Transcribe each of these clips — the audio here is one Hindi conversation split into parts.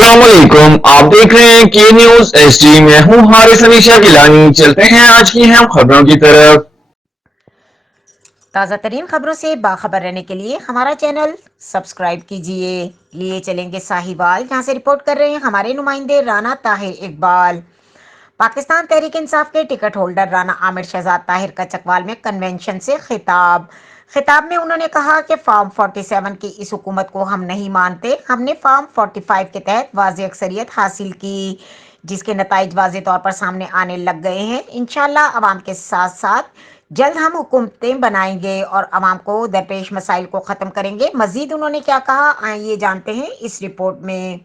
अस्सलामुअलैकुम, आप देख रहे हैं के न्यूज एचडी। मैं हूं हारिस अमीशा गिलानी। चलते हैं आज की हम खबरों की तरफ। ताज़ा तरीन खबरों से बाखबर रहने के लिए हमारा चैनल सब्सक्राइब कीजिए। लिए चलेंगे साहिवाल, जहां से रिपोर्ट कर रहे हैं हमारे नुमाइंदे राना ताहिर इकबाल। पाकिस्तान तहरीक इंसाफ के टिकट होल्डर राना आमिर शहजाद ताहिर का चकवाल में कन्वेंशन से खिताब में उन्होंने कहा कि फॉर्म 47 की इस हुकूमत को हम नहीं मानते। हमने फॉर्म 45 के तहत वाज़ेह अक्सरियत हासिल की, जिसके नताइज वाज़ेह तौर पर सामने आने लग गए हैं। इंशाअल्लाह अवाम के साथ साथ जल्द हम हुकूमतें बनाएंगे और अवाम को दरपेश मसाइल को ख़त्म करेंगे। मजीद उन्होंने क्या कहा, आइए जानते हैं इस रिपोर्ट में।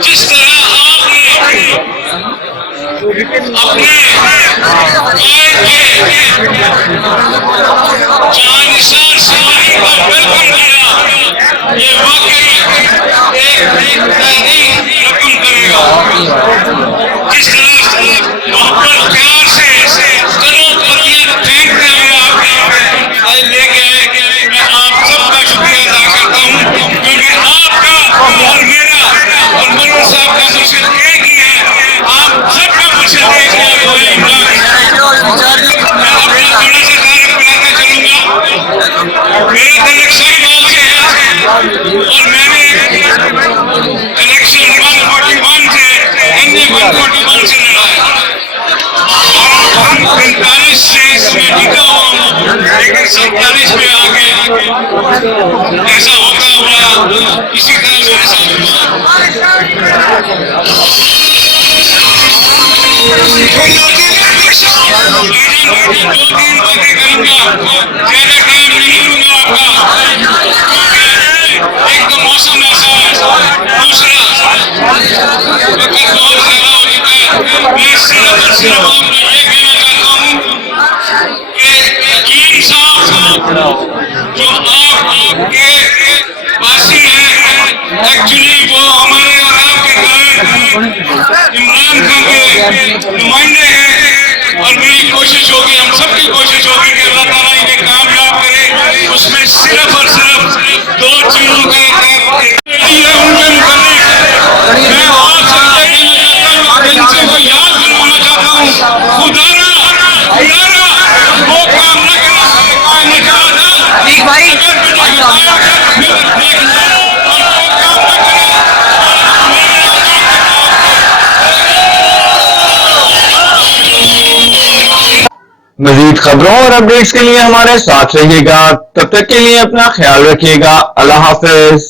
जिस तरह आपने जानिसार सिपाही का वेलकम किया, ये वाकई एक तहरीक रकम करेगा। जिस तरह मोहब्बत प्यार से करों पत्तियां फेंक कर आप लेके आए, मैं आप सबका शुक्रिया अदा करता हूँ, क्योंकि आपका और मेरा और मरूर साहब का मुझसे एक ही है। आप सबका मुझसे एक ही है। मैं अपना थोड़ा सा तारीफ कराता चलूंगा। मेरा तलक साहिवाल से है और मैंने इलेक्शन 141 से NA 141 से लड़ा है। 45 से इसमें टिका हुआ हूँ, लेकिन 47 में आगे ऐसा होता हुआ इसी तरह मेरे साथ हुआ। एक तो मौसम ऐसा है, दूसरा वक्त बहुत ज्यादा हो चुका है। मैं सिर्फ और सिर्फ आपको ये कहना चाहता हूँ कि यकीन साहब जो आपके वासी हैं, एक्चुअली वो हमारे और आपके कारण इमरान खान के नुमाइंदे हैं, और मेरी कोशिश होगी, हम सबकी कोशिश होगी कि अल्लाह ताला इन्हें कामयाब करे। उसमें सिर्फ और सिर्फ दो चीजों के लिए उनके मुताबिक मैं आपसे ये कहना चाहता हूँ, इनसे वो याद दिलवाना चाहता हूँ, खुदारा वो काम न करा था। ठीक भाई, मजीद खबरों और अपडेट्स के लिए हमारे साथ रहिएगा। तब तक के लिए अपना ख्याल रखिएगा। अल्लाह हाफिज।